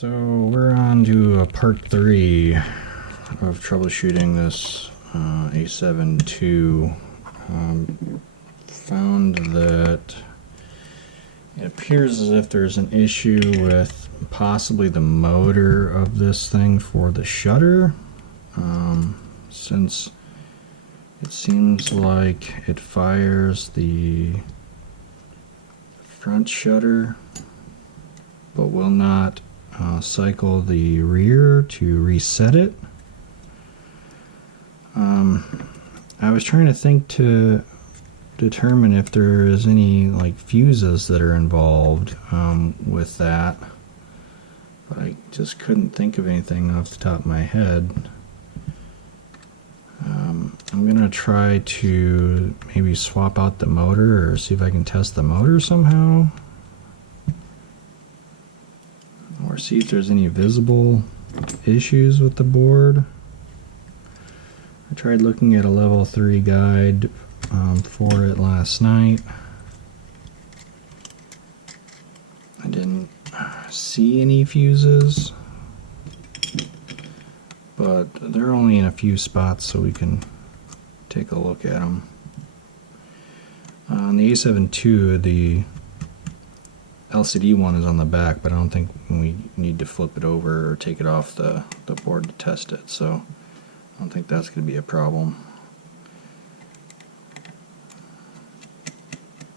So we're on to part 3 of troubleshooting this A72. Found that it appears as if there's an issue with possibly the motor of this thing for the shutter, since it seems like it fires the front shutter but will not cycle the rear to reset it. I was trying to think to determine if there is any like fuses that are involved with that, but I just couldn't think of anything off the top of my head. I'm gonna try to maybe swap out the motor or see if I can test the motor somehow, or see if there's any visible issues with the board. I tried looking at a level 3 guide for it last night. I didn't see any fuses, but they're only in a few spots, so we can take a look at them. On the A72, the LCD one is on the back, but I don't think we need to flip it over or take it off the board to test it, so I don't think that's going to be a problem.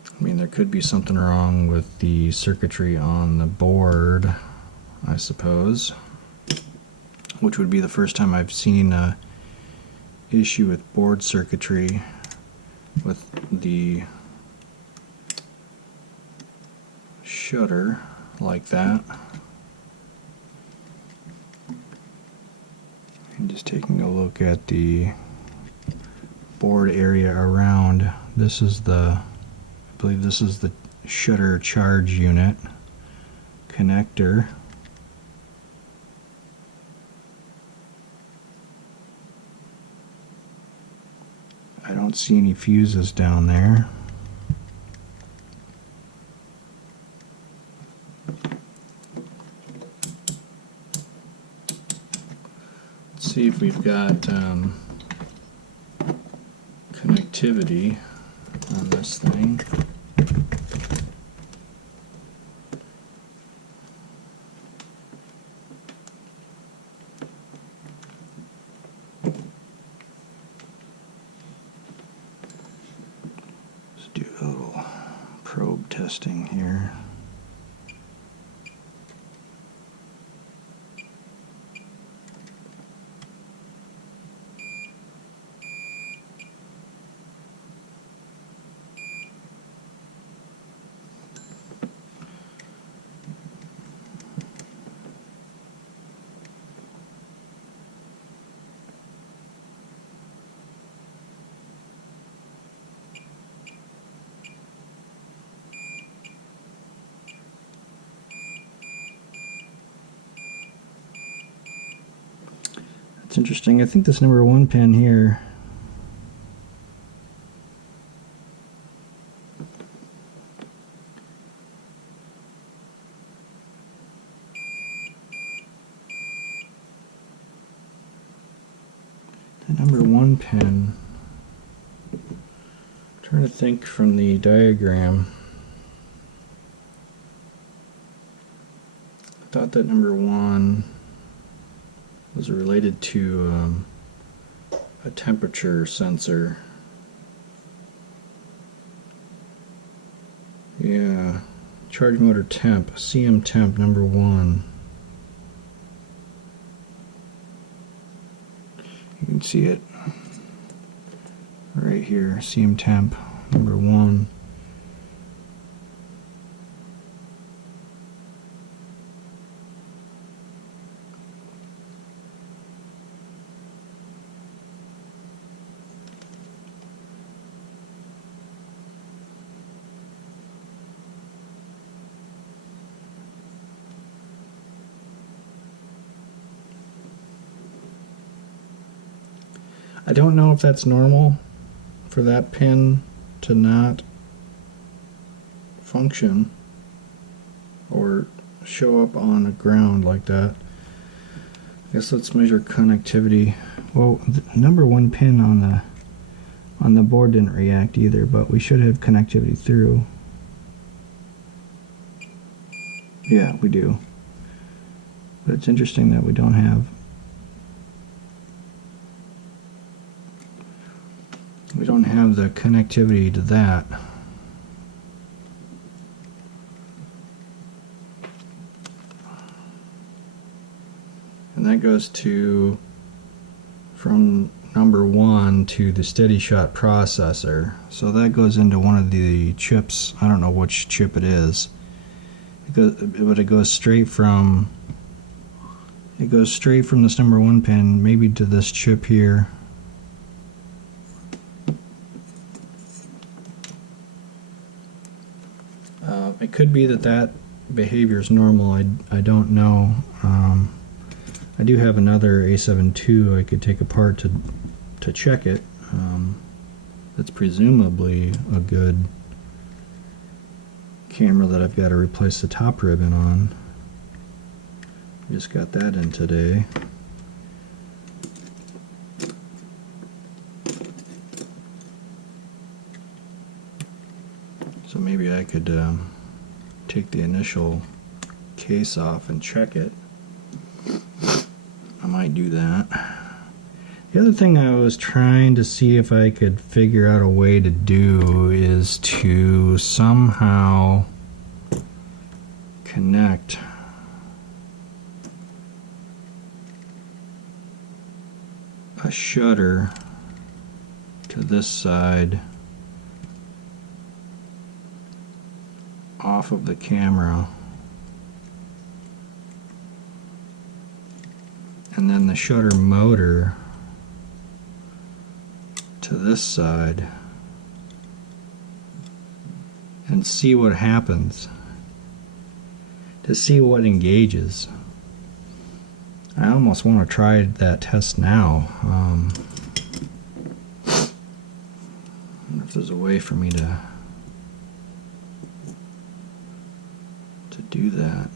I mean, there could be something wrong with the circuitry on the board, I suppose, which would be the first time I've seen an issue with board circuitry with the shutter like that. And just taking a look at the board area around, this is the, I believe this is the shutter charge unit connector. I don't see any fuses down there. Let's see if we've got connectivity on this thing. Let's do a little probe testing here. It's interesting. I think this number 1 pin here pin, I'm trying to think from the diagram, I thought that number 1 was related to a temperature sensor. Yeah, charge motor temp, CM temp number 1. You can see it right here, CM temp number 1. I don't know if that's normal for that pin to not function, or show up on the ground like that. I guess let's measure connectivity. Well, the number 1 pin on the board didn't react either, but we should have connectivity through. Yeah, we do. But it's interesting that we don't have the connectivity to that. And that goes to from number 1 to the steady shot processor. So that goes into one of the chips. I don't know which chip it is. But it goes straight from this number 1 pin maybe to this chip here. It could be that behavior is normal. I don't know. I do have another A72 I could take apart to check it. That's presumably a good camera that I've got to replace the top ribbon on. Just got that in today. So maybe I could take the initial case off and check it. I might do that. The other thing I was trying to see if I could figure out a way to do is to somehow connect a shutter to this side off of the camera, and then the shutter motor to this side, and see what happens, to see what engages. I almost want to try that test now. I wonder if there's a way for me to do that.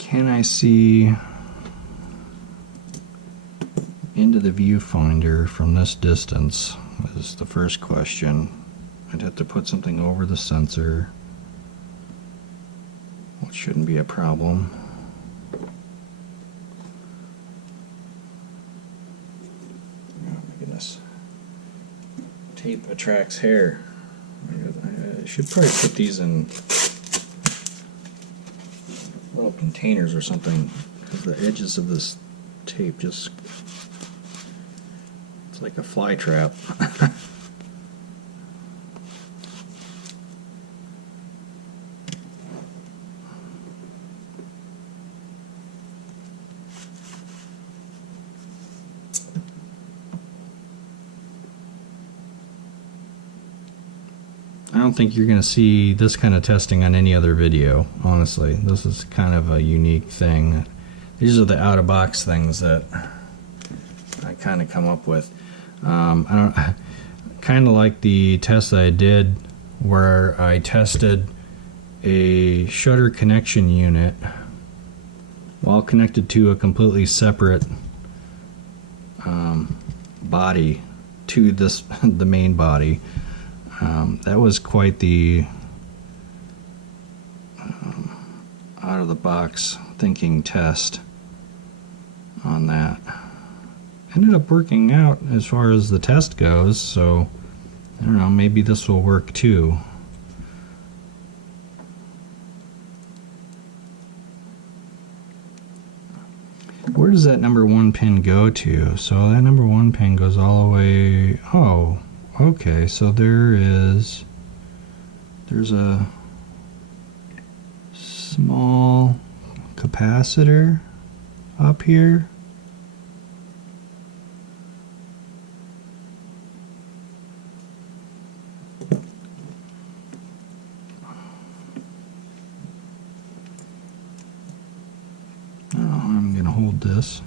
Can I see into the viewfinder from this distance? Is the first question. I'd have to put something over the sensor, which shouldn't be a problem. Oh my goodness. Tape attracts hair. I should probably put these in little containers or something, because the edges of this tape just, it's like a fly trap. I don't think you're going to see this kind of testing on any other video, honestly. This is kind of a unique thing. These are the out-of-box things that I kind of come up with. I kind of like the test that I did where I tested a shutter connection unit while connected to a completely separate body to the main body. That was quite the out-of-the-box thinking test on that. Ended up working out as far as the test goes, so I don't know, maybe this will work too. Where does that number 1 pin go to? So that number 1 pin goes all the way, oh, okay, so there's a small capacitor up here. I'm going to hold this.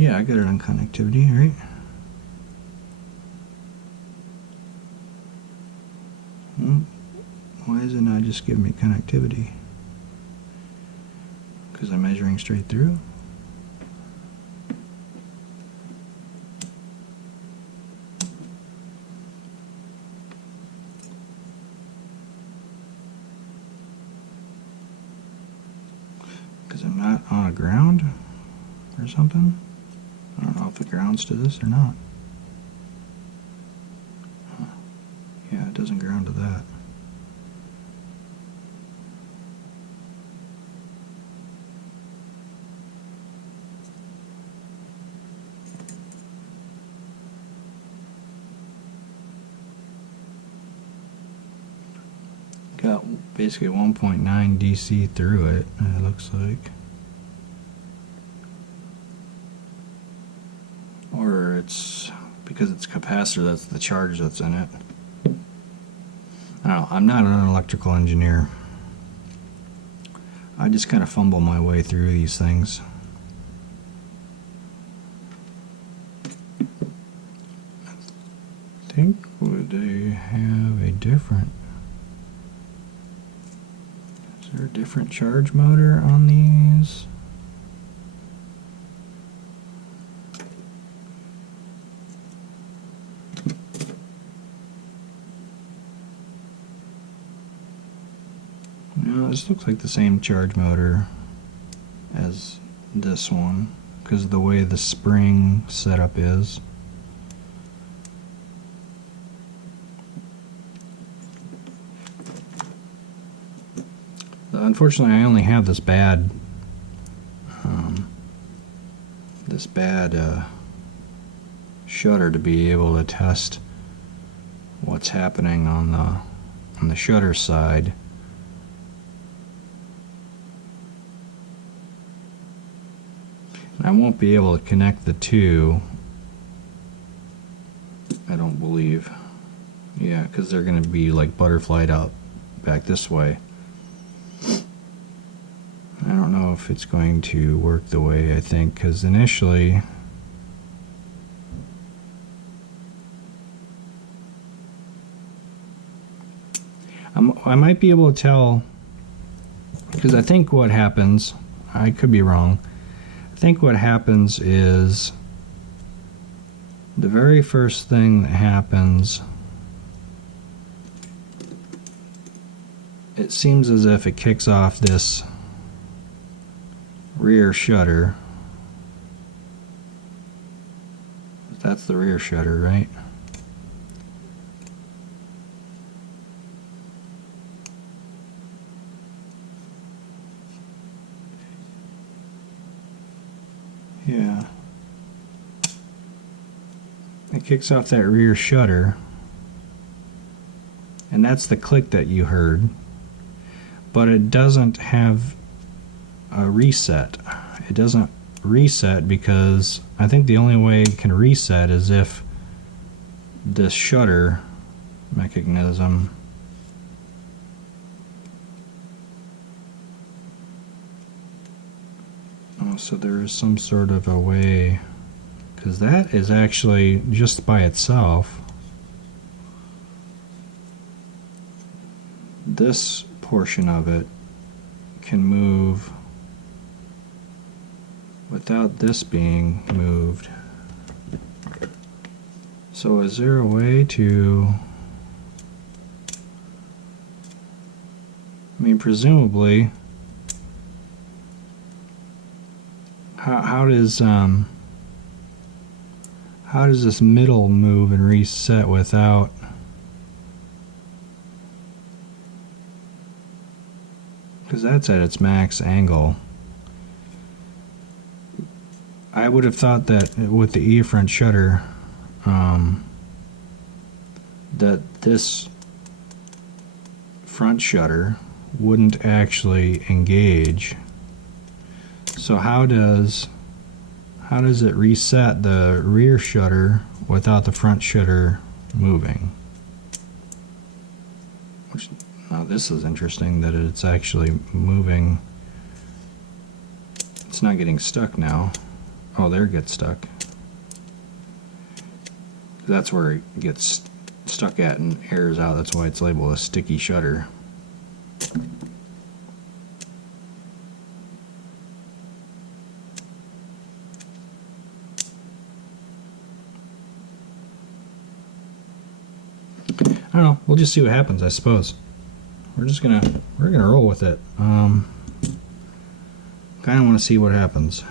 Yeah, I got it on connectivity, right? Why is it not just giving me connectivity? Because I'm measuring straight through? Because I'm not on a ground or something? I don't know if it grounds to this or not. Huh. Yeah, it doesn't ground to that. Got basically 1.9 DC through it, it looks like. Or it's because it's capacitor, that's the charge that's in it. I don't know, I'm not an electrical engineer. I just kind of fumble my way through these things. I think would they have a different... Is there a different charge motor on these? No, this looks like the same charge motor as this one because of the way the spring setup is. Unfortunately, I only have this bad shutter to be able to test what's happening on the shutter side. And I won't be able to connect the two, I don't believe. Yeah, because they're going to be like butterflied out back this way. I don't know if it's going to work the way I think, because initially I might be able to tell, because I think what happens, I could be wrong, I think what happens is the very first thing that happens, it seems as if it kicks off this rear shutter. That's the rear shutter, right? Yeah. It kicks off that rear shutter, and that's the click that you heard, but it doesn't have a reset. It doesn't reset because I think the only way it can reset is if this shutter mechanism so there is some sort of a way, because that is actually just by itself, this portion of it can move without this being moved. So is there a way to, I mean, presumably, how does this middle move and reset without, because that's at its max angle. I would have thought that with the E front shutter, that this front shutter wouldn't actually engage. So how does it reset the rear shutter without the front shutter moving? Which, now this is interesting that it's actually moving. It's not getting stuck now. Oh, there it gets stuck. That's where it gets stuck at and airs out. That's why it's labeled a sticky shutter. I don't know. We'll just see what happens, I suppose. We're gonna roll with it. Kind of want to see what happens.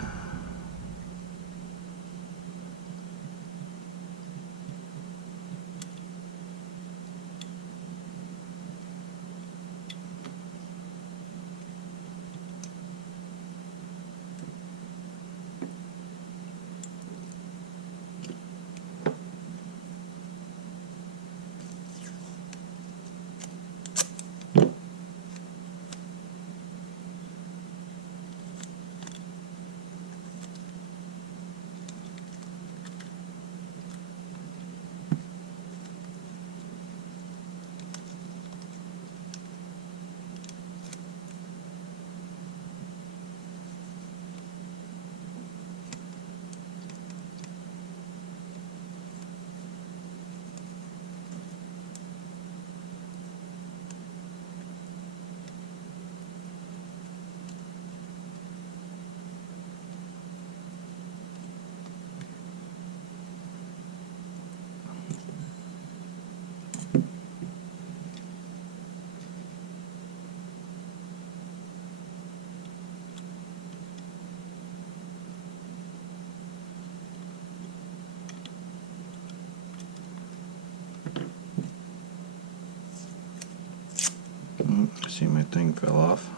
See, my thing fell off.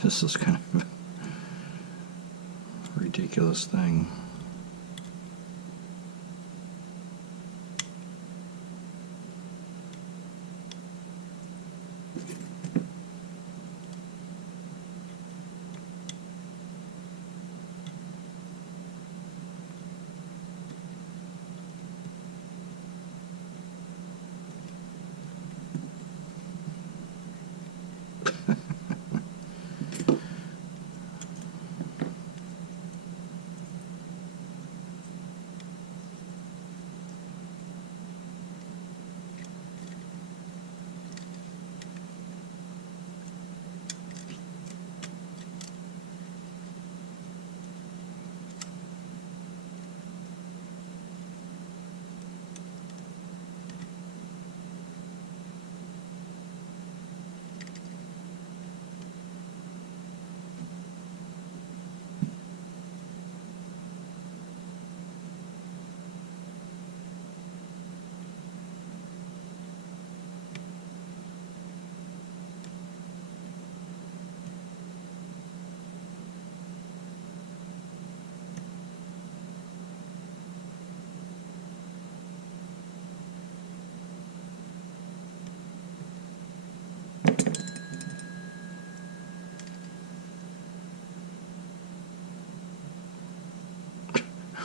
This is kind of a ridiculous thing.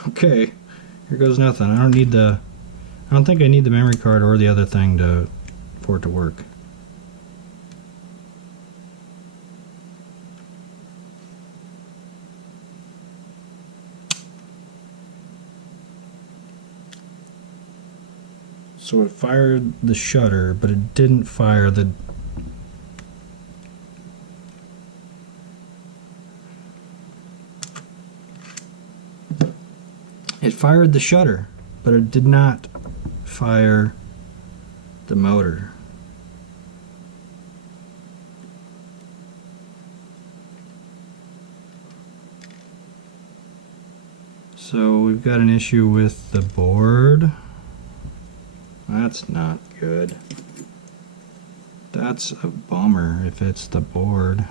Okay, here goes nothing. I don't think I need the memory card or the other thing for it to work. So it fired the shutter, but it didn't fire the... It fired the shutter, but it did not fire the motor. So we've got an issue with the board. That's not good. That's a bummer if it's the board.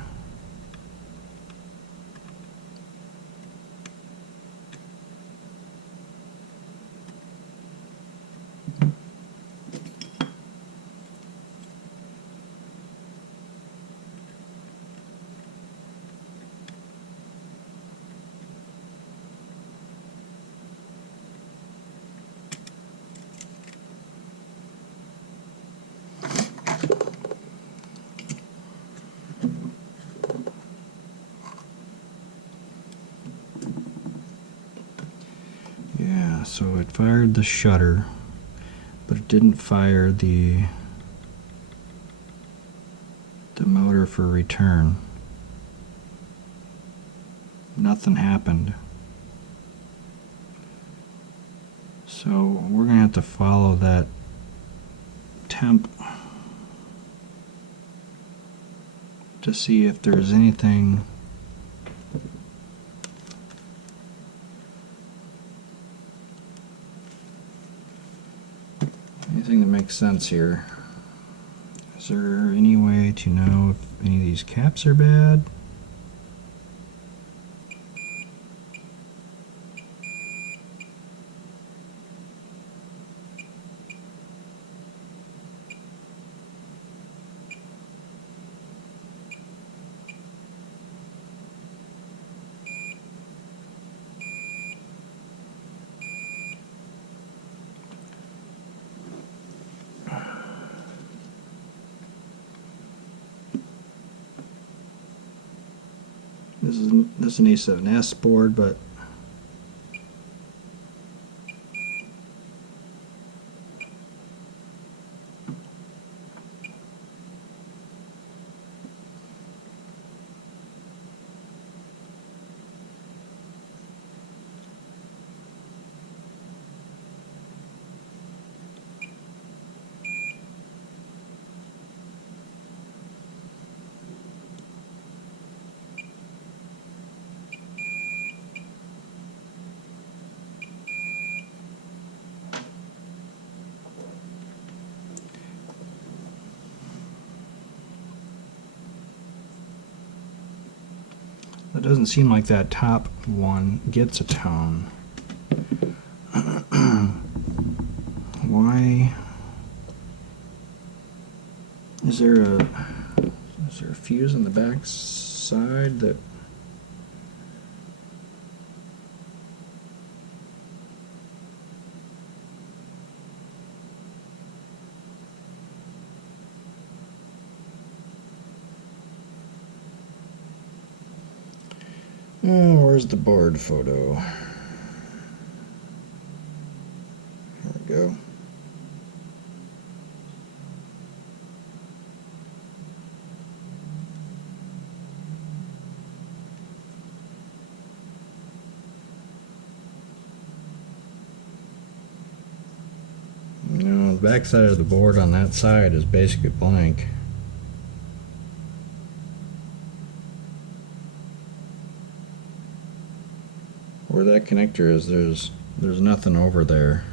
Yeah, so it fired the shutter, but it didn't fire the motor for return. Nothing happened. So we're gonna have to follow that temp to see if there's anything that makes sense here. Is there any way to know if any of these caps are bad? This is an A7S board, but it doesn't seem like that top one gets a tone. Why? Is there a fuse on the back side that? Oh, where's the board photo? There we go. No, the back side of the board on that side is basically blank. Where that connector is, there's nothing over there.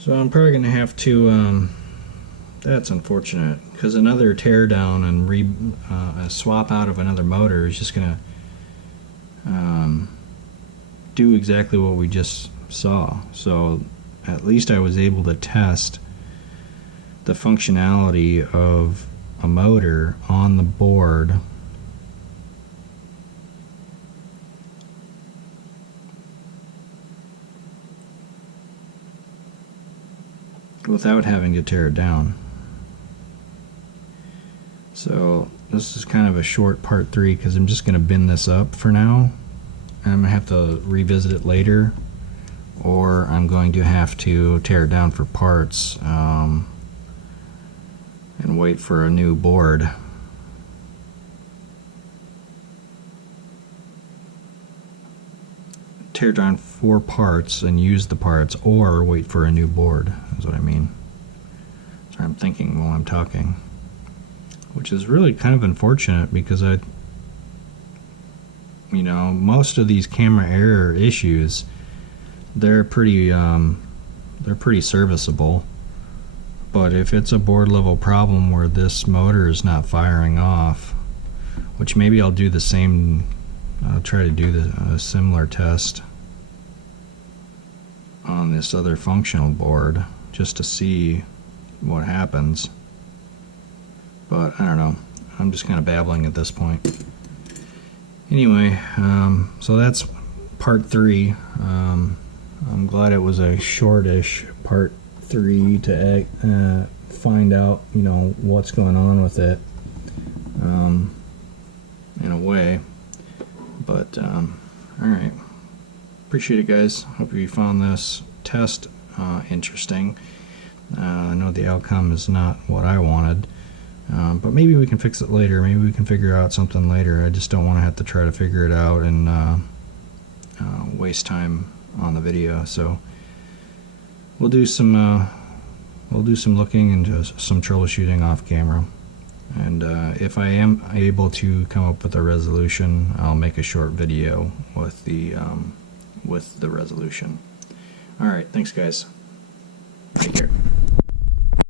So I'm probably going to have to, that's unfortunate, because another tear down and a swap out of another motor is just going to do exactly what we just saw. So at least I was able to test the functionality of a motor on the board without having to tear it down. So this is kind of a short part 3 because I'm just going to bin this up for now, and I'm going to have to revisit it later, or I'm going to have to tear it down for parts. and wait for a new board. Tear down 4 parts and use the parts, or wait for a new board, is what I mean. So I'm thinking while I'm talking, which is really kind of unfortunate because most of these camera error issues, they're pretty serviceable. But if it's a board level problem where this motor is not firing off, which maybe I'll do the same, I'll try to do a similar test on this other functional board just to see what happens. But I don't know, I'm just kind of babbling at this point. Anyway, so that's part 3. I'm glad it was a shortish part 3 to find out, what's going on with it, in a way. But alright, appreciate it, guys. Hope you found this test interesting. I know the outcome is not what I wanted, but maybe we can fix it later. Maybe we can figure out something later. I just don't want to have to try to figure it out and waste time on the video. So we'll do some looking into some troubleshooting off camera, and if I am able to come up with a resolution, I'll make a short video with the resolution. All right, thanks, guys. Take care.